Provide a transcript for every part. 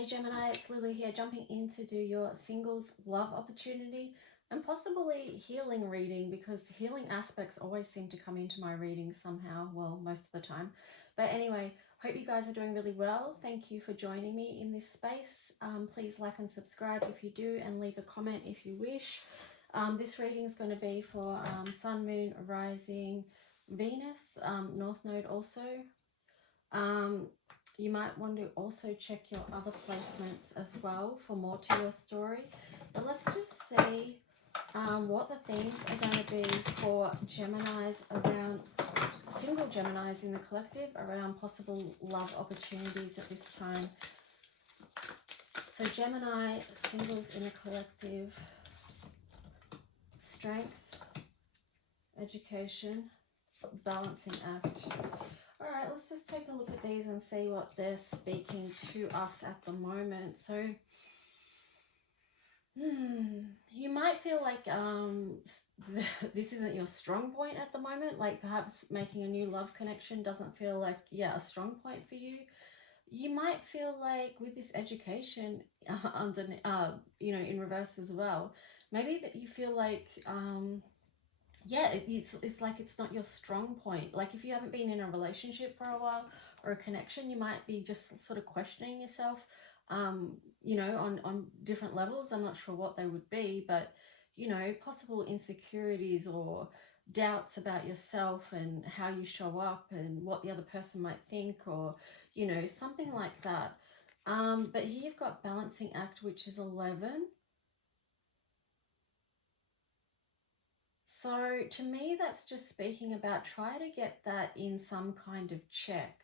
Hey Gemini, it's Lily here, jumping in to do your singles love opportunity and possibly healing reading, because healing aspects always seem to come into my readings somehow, well, most of the time. But anyway, hope you guys are doing really well. Thank you for joining me in this space. Please like and subscribe if you do, and leave a comment if you wish. This reading is going to be for Sun, Moon, Rising, Venus, North Node also. You might want to also check your other placements as well for more to your story. But let's just see what the themes are going to be for Geminis around, single Geminis in the collective, around possible love opportunities at this time. So Gemini, singles in the collective, strength, education, balancing act. Alright, let's just take a look at these and see what they're speaking to us at the moment. So, you might feel like this isn't your strong point at the moment. Like perhaps making a new love connection doesn't feel like, a strong point for you. You might feel like with this education in reverse as well. Maybe that you feel like, it's like it's not your strong point. Like if you haven't been in a relationship for a while or a connection, you might be just sort of questioning yourself, on different levels. I'm not sure what they would be, but, possible insecurities or doubts about yourself and how you show up and what the other person might think, or, something like that. But here you've got balancing act, which is 11. So to me, that's just speaking about try to get that in some kind of check.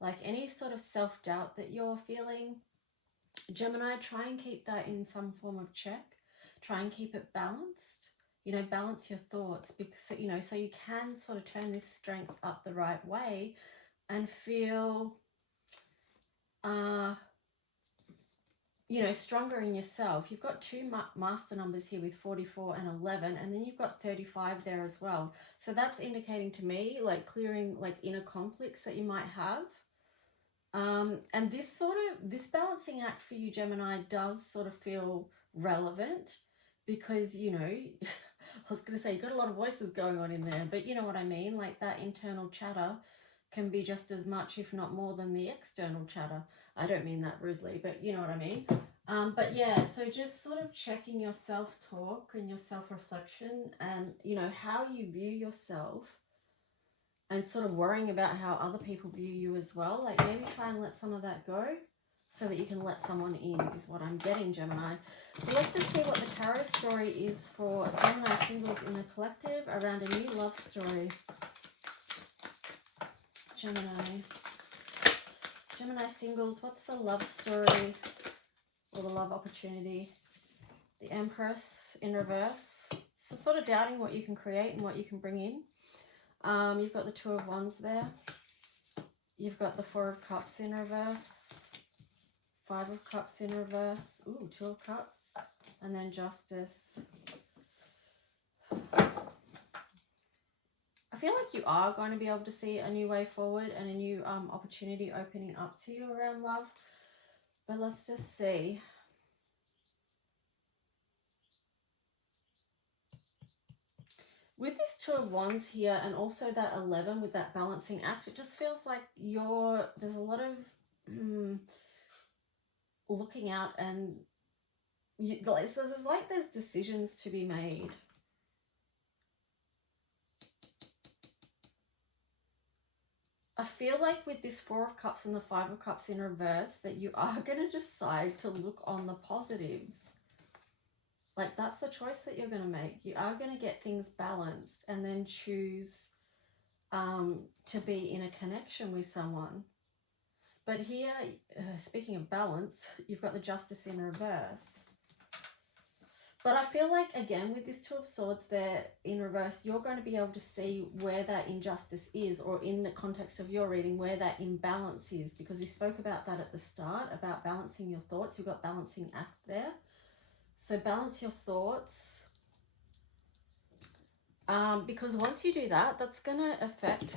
Like any sort of self-doubt that you're feeling, Gemini, try and keep that in some form of check. Try and keep it balanced. Balance your thoughts, because, so you can sort of turn this strength up the right way and feel, stronger in yourself. You've got two master numbers here with 44 and 11, and then you've got 35 there as well. So that's indicating to me like clearing like inner conflicts that you might have. And this balancing act for you, Gemini, does sort of feel relevant because, I was going to say you've got a lot of voices going on in there, but you know what I mean? Like that internal chatter can be just as much, if not more, than the external chatter. I don't mean that rudely, but you know what I mean. But yeah, so just sort of checking your self-talk and your self-reflection and, how you view yourself, and sort of worrying about how other people view you as well. Like maybe try and let some of that go so that you can let someone in, is what I'm getting, Gemini. So let's just see what the tarot story is for Gemini singles in the collective around a new love story. Gemini singles, what's the love story or the love opportunity? The Empress in reverse. So sort of doubting what you can create and what you can bring in. You've got the Two of Wands there. You've got the Four of Cups in reverse. Five of Cups in reverse. Ooh, Two of Cups. And then Justice. I feel like you are going to be able to see a new way forward and a new opportunity opening up to you around love. But let's just see. With this Two of Wands here and also that 11 with that balancing act, it just feels like there's a lot of looking out, and there's decisions to be made. I feel like with this Four of Cups and the Five of Cups in reverse that you are going to decide to look on the positives. Like that's the choice that you're going to make. You are going to get things balanced and then choose to be in a connection with someone. But here, speaking of balance, you've got the Justice in reverse. But I feel like, again, with this Two of Swords there in reverse, you're going to be able to see where that injustice is, or in the context of your reading, where that imbalance is, because we spoke about that at the start, about balancing your thoughts. You've got balancing act there. So balance your thoughts, because once you do that, that's going to affect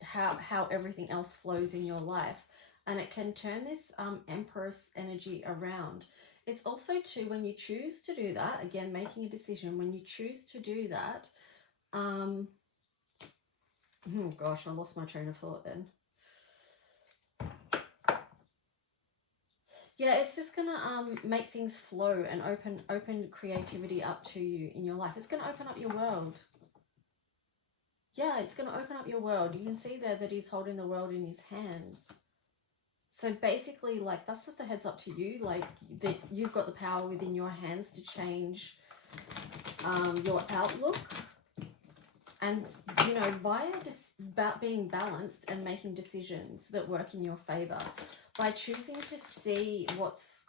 how everything else flows in your life. and it can turn this Empress energy around. It's also too, when you choose to do that, again, making a decision, when you choose to do that, oh gosh, I lost my train of thought then. Yeah, it's just gonna make things flow and open creativity up to you in your life. It's gonna open up your world. Yeah, it's gonna open up your world. You can see there that he's holding the world in his hands. So basically, like, that's just a heads up to you, like, that you've got the power within your hands to change your outlook. And, you know, via just about being balanced and making decisions that work in your favor, by choosing to see what's,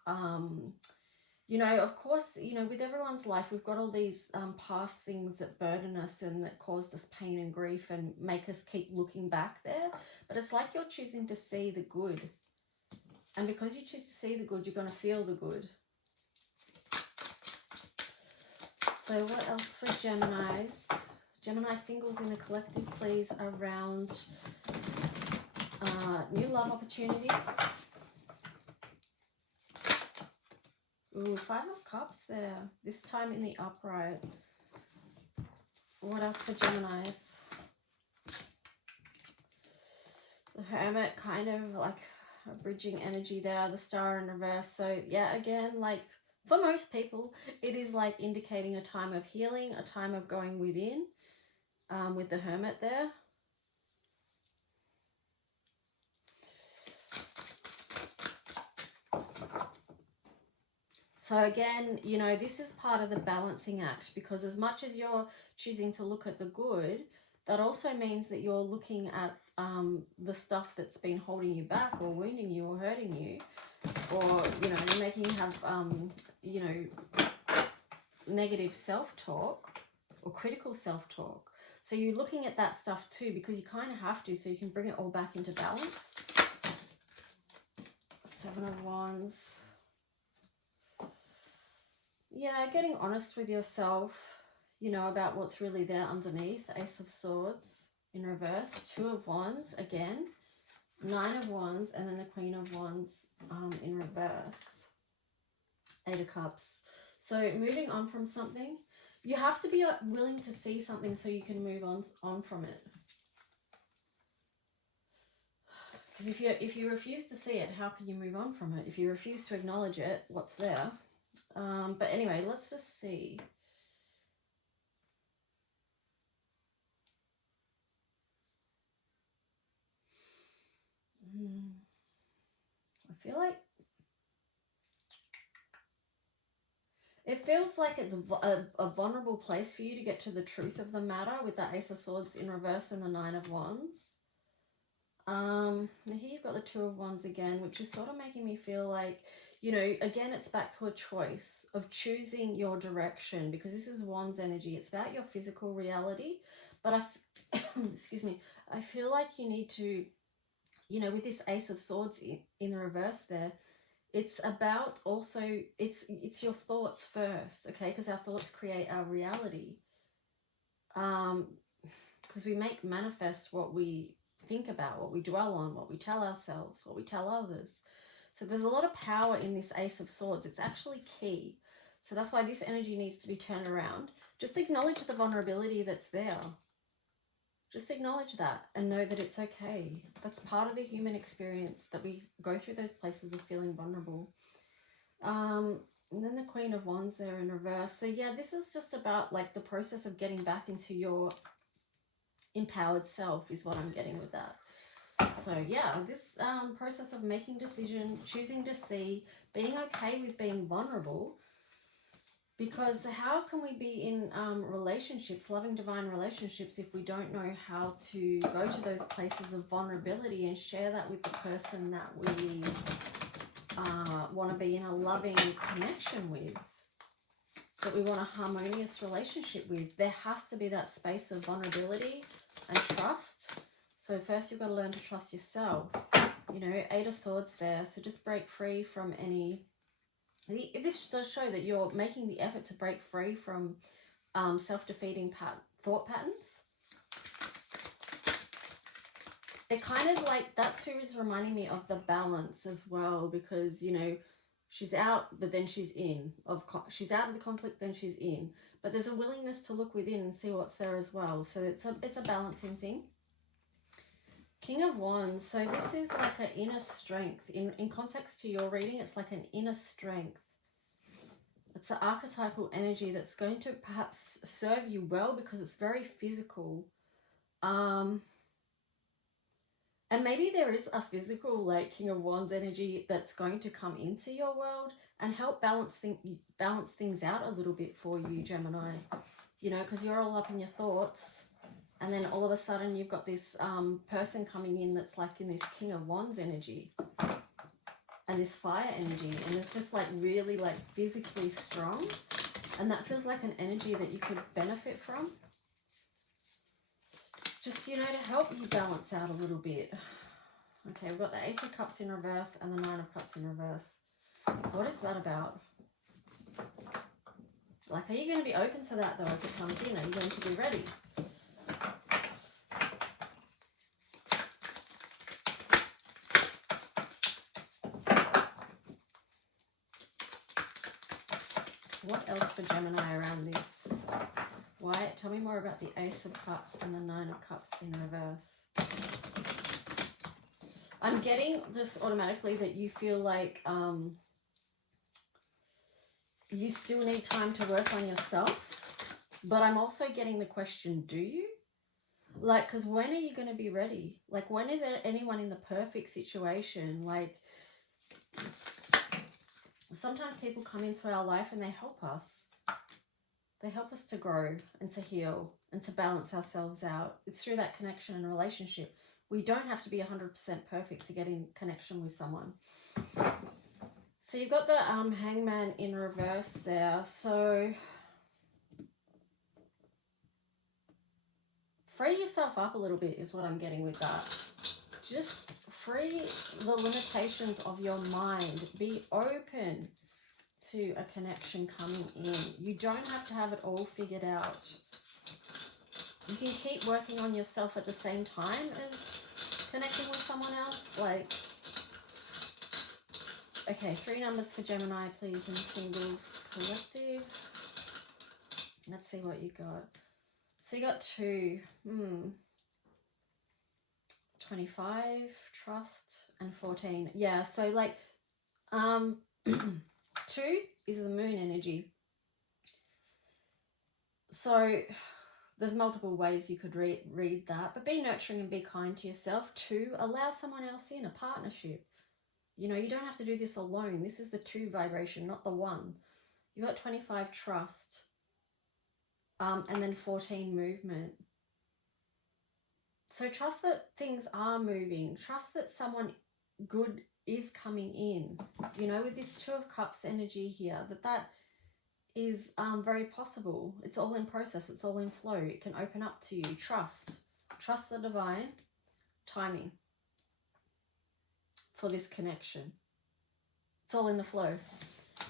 you know, of course, you know, with everyone's life, we've got all these past things that burden us and that caused us pain and grief and make us keep looking back there. But it's like you're choosing to see the good. And because you choose to see the good, you're going to feel the good. So what else for Geminis? Gemini singles in the collective, please, around new love opportunities. Ooh, 5 of Cups there. This time in the upright. What else for Geminis? The Hermit, kind of like a bridging energy there. The Star in reverse. So yeah, again, like for most people, it is like indicating a time of healing, a time of going within. With the Hermit there. So again, you know, this is part of the balancing act, because as much as you're choosing to look at the good, that also means that you're looking at the stuff that's been holding you back or wounding you or hurting you, or, you know, making you have, you know, negative self-talk or critical self-talk. So you're looking at that stuff too, because you kind of have to, so you can bring it all back into balance. 7 of Wands. Yeah, getting honest with yourself, you know, about what's really there underneath. Ace of Swords in reverse. 2 of Wands again. 9 of Wands, and then the Queen of Wands in reverse. 8 of Cups. So moving on from something. You have to be willing to see something so you can move on from it. Because if you refuse to see it, how can you move on from it? If you refuse to acknowledge it, what's there? But anyway, let's just see. I feel like it feels like it's a vulnerable place for you to get to the truth of the matter with the Ace of Swords in reverse and the 9 of Wands. Here you've got the 2 of Wands again, which is sort of making me feel like, you know, again, it's back to a choice of choosing your direction, because this is Wands energy. It's about your physical reality. But excuse me, I feel like you need to, you know, with this Ace of Swords in reverse there, it's about also, it's your thoughts first, okay? Because our thoughts create our reality. Because we make manifest what we think about, what we dwell on, what we tell ourselves, what we tell others. So there's a lot of power in this Ace of Swords. It's actually key. So that's why this energy needs to be turned around. Just acknowledge the vulnerability that's there. Just acknowledge that and know that it's okay. That's part of the human experience, that we go through those places of feeling vulnerable. And then the Queen of Wands there in reverse. So yeah, this is just about like the process of getting back into your empowered self is what I'm getting with that. So yeah, this process of making decisions, choosing to see, being okay with being vulnerable. Because how can we be in relationships, loving divine relationships, if we don't know how to go to those places of vulnerability and share that with the person that we want to be in a loving connection with, that we want a harmonious relationship with? There has to be that space of vulnerability and trust. So first you've got to learn to trust yourself. You know, 8 of Swords there. So just break free from any... This does show that you're making the effort to break free from self-defeating thought patterns. it kind of like, that too is reminding me of the balance as well, because, you know, she's out, but then she's in. She's out of the conflict, then she's in. But there's a willingness to look within and see what's there as well. So it's a balancing thing. King of Wands. So this is like an inner strength. In context to your reading, it's like an inner strength. It's an archetypal energy that's going to perhaps serve you well because it's very physical. And maybe there is a physical, like, King of Wands energy that's going to come into your world and help balance things out a little bit for you, Gemini. You know, because you're all up in your thoughts, and then all of a sudden you've got this person coming in that's like in this King of Wands energy and this fire energy, and it's just like really like physically strong, and that feels like an energy that you could benefit from. Just, you know, to help you balance out a little bit. Okay, we've got the Ace of Cups in reverse and the Nine of Cups in reverse. What is that about? Like, are you going to be open to that, though, as it comes in? Are you going to be ready? What else for Gemini around this? Why? Tell me more about the Ace of Cups and the Nine of Cups in reverse. I'm getting just automatically that you feel like you still need time to work on yourself. But I'm also getting the question, do you? Like, because when are you going to be ready? Like, when is anyone in the perfect situation? Like, sometimes people come into our life and they help us. They help us to grow and to heal and to balance ourselves out. It's through that connection and relationship. We don't have to be 100% perfect to get in connection with someone. So you've got the Hangman in reverse there. So free yourself up a little bit is what I'm getting with that. Just free the limitations of your mind. Be open to a connection coming in. You don't have to have it all figured out. You can keep working on yourself at the same time as connecting with someone else. Like, okay, 3 numbers for Gemini, please, in singles collective. Let's see what you got. So you got 2. 25, trust, and 14. Yeah, so like 2 is the moon energy. So there's multiple ways you could read that, but be nurturing and be kind to yourself. 2, allow someone else in, a partnership. You know, you don't have to do this alone. This is the 2 vibration, not the 1. You got 25, trust, and then 14, movement. So trust that things are moving. Trust that someone good is coming in. You know, with this 2 of Cups energy here, that is very possible. It's all in process. It's all in flow. It can open up to you. Trust the divine timing for this connection. It's all in the flow.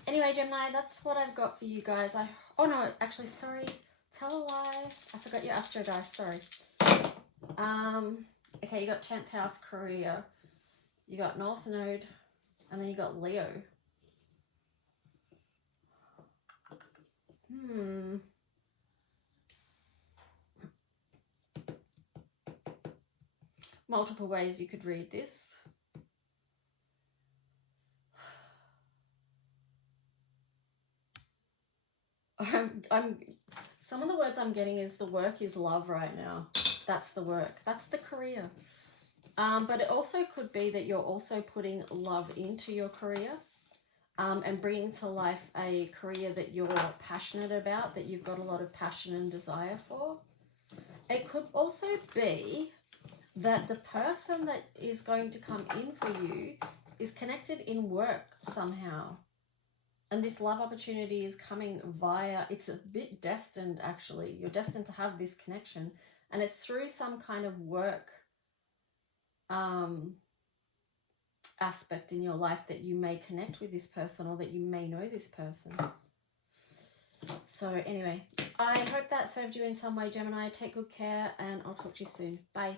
Anyway, Gemini, that's what I've got for you guys. Oh no, actually, sorry. Tell a lie. I forgot your astro dice. Sorry. Okay, you got 10th house, career. You got North Node, and then you got Leo. Multiple ways you could read this. Some of the words I'm getting is the work is love right now. That's the work. That's the career. But it also could be that you're also putting love into your career and bringing to life a career that you're passionate about, that you've got a lot of passion and desire for. It could also be that the person that is going to come in for you is connected in work somehow. And this love opportunity is coming via, it's a bit destined actually. You're destined to have this connection. And it's through some kind of work aspect in your life that you may connect with this person or that you may know this person. So anyway, I hope that served you in some way, Gemini. Take good care and I'll talk to you soon. Bye.